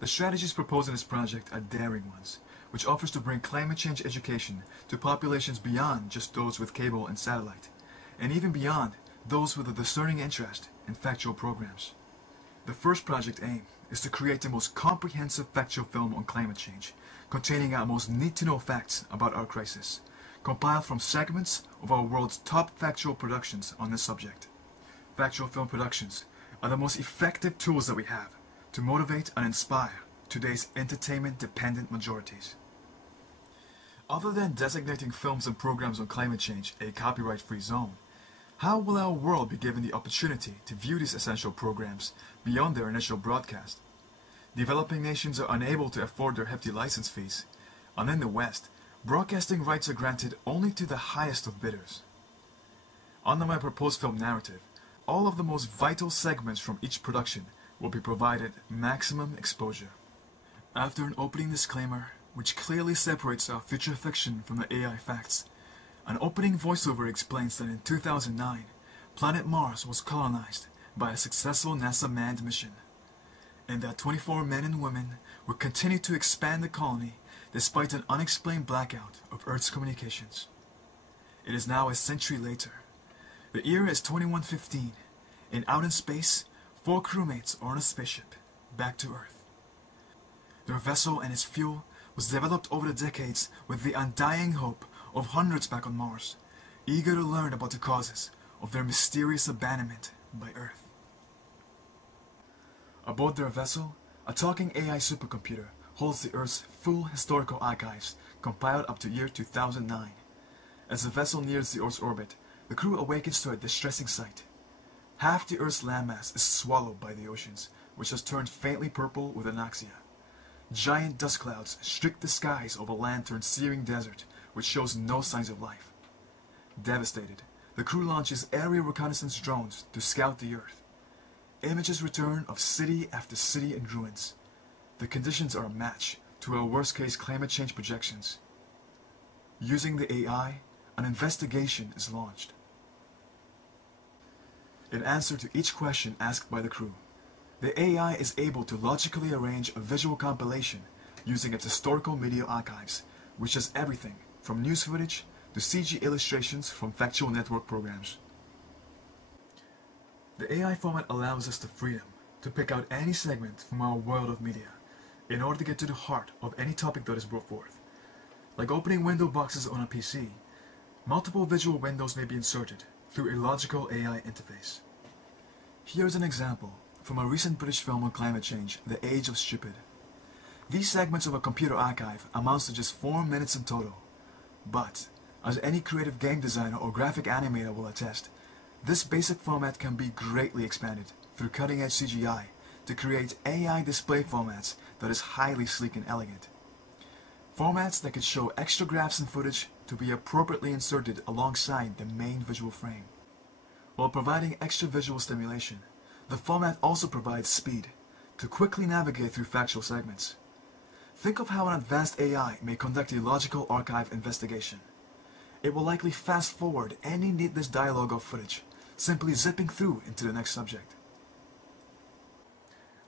The strategies proposed in this project are daring ones, which offers to bring climate change education to populations beyond just those with cable and satellite, and even beyond those with a discerning interest in factual programs. The first project aim is to create the most comprehensive factual film on climate change, containing our most need-to-know facts about our crisis, compiled from segments of our world's top factual productions on this subject. Factual film productions are the most effective tools that we have to motivate and inspire today's entertainment-dependent majorities. Other than designating films and programs on climate change a copyright-free zone, how will our world be given the opportunity to view these essential programs beyond their initial broadcast? Developing nations are unable to afford their hefty license fees, and in the West, broadcasting rights are granted only to the highest of bidders. Under my proposed film narrative, all of the most vital segments from each production will be provided maximum exposure. After an opening disclaimer, which clearly separates our future fiction from the AI facts, an opening voiceover explains that in 2009, planet Mars was colonized by a successful NASA manned mission, and that 24 men and women would continue to expand the colony despite an unexplained blackout of Earth's communications. It is now a century later. The year is 2115, and out in space, 4 crewmates are on a spaceship, back to Earth. Their vessel and its fuel was developed over the decades with the undying hope of hundreds back on Mars, eager to learn about the causes of their mysterious abandonment by Earth. Aboard their vessel, a talking AI supercomputer holds the Earth's full historical archives compiled up to year 2009. As the vessel nears the Earth's orbit, the crew awakens to a distressing sight. Half the Earth's landmass is swallowed by the oceans, which has turned faintly purple with anoxia. Giant dust clouds streak the skies of a land-turned searing desert, which shows no signs of life. Devastated, the crew launches aerial reconnaissance drones to scout the Earth. Images return of city after city in ruins. The conditions are a match to our worst-case climate change projections. Using the AI, an investigation is launched. In answer to each question asked by the crew, the AI is able to logically arrange a visual compilation using its historical media archives, which has everything from news footage to CG illustrations from factual network programs. The AI format allows us the freedom to pick out any segment from our world of media in order to get to the heart of any topic that is brought forth. Like opening window boxes on a PC, multiple visual windows may be inserted through a logical AI interface. Here's an example from a recent British film on climate change, The Age of Stupid. These segments of a computer archive amounts to just 4 minutes in total. But, as any creative game designer or graphic animator will attest, this basic format can be greatly expanded through cutting-edge CGI to create AI display formats that is highly sleek and elegant. Formats that could show extra graphs and footage to be appropriately inserted alongside the main visual frame. While providing extra visual stimulation, the format also provides speed to quickly navigate through factual segments. Think of how an advanced AI may conduct a logical archive investigation. It will likely fast forward any needless dialogue or footage, simply zipping through into the next subject.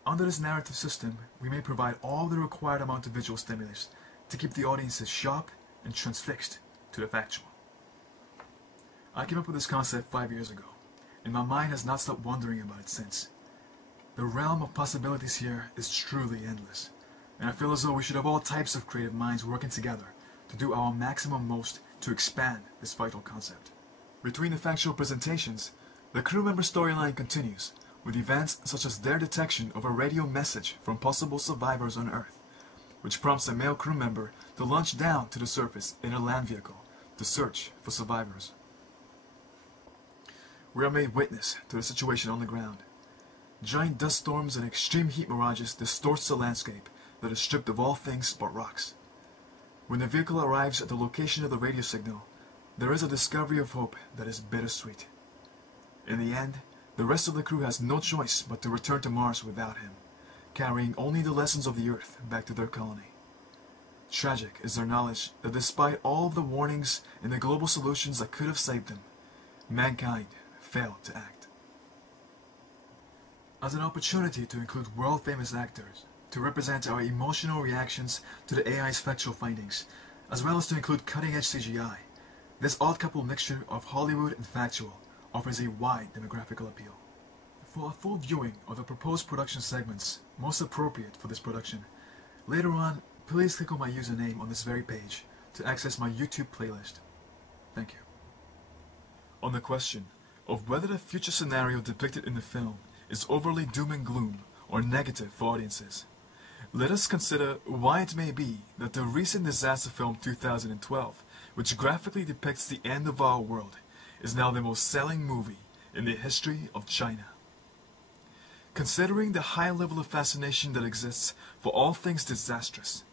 Under this narrative system, we may provide all the required amount of visual stimulus to keep the audiences sharp and transfixed to the factual. I came up with this concept 5 years ago, and my mind has not stopped wondering about it since. The realm of possibilities here is truly endless, and I feel as though we should have all types of creative minds working together to do our maximum most to expand this vital concept. Between the factual presentations, the crew member storyline continues with events such as their detection of a radio message from possible survivors on Earth, which prompts a male crew member to launch down to the surface in a land vehicle to search for survivors. We are made witness to the situation on the ground. Giant dust storms and extreme heat mirages distorts the landscape that is stripped of all things but rocks. When the vehicle arrives at the location of the radio signal, there is a discovery of hope that is bittersweet. In the end, the rest of the crew has no choice but to return to Mars without him, carrying only the lessons of the Earth back to their colony. Tragic is their knowledge that despite all of the warnings and the global solutions that could have saved them, mankind failed to act. As an opportunity to include world-famous actors, to represent our emotional reactions to the AI's factual findings, as well as to include cutting-edge CGI. This odd couple mixture of Hollywood and factual offers a wide demographical appeal. For a full viewing of the proposed production segments most appropriate for this production, later on, please click on my username on this very page to access my YouTube playlist. Thank you. On the question of whether the future scenario depicted in the film is overly doom and gloom or negative for audiences, let us consider why it may be that the recent disaster film 2012, which graphically depicts the end of our world, is now the most selling movie in the history of China. Considering the high level of fascination that exists for all things disastrous,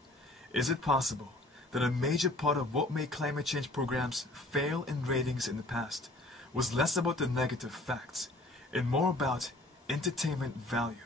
is it possible that a major part of what made climate change programs fail in ratings in the past was less about the negative facts and more about entertainment value?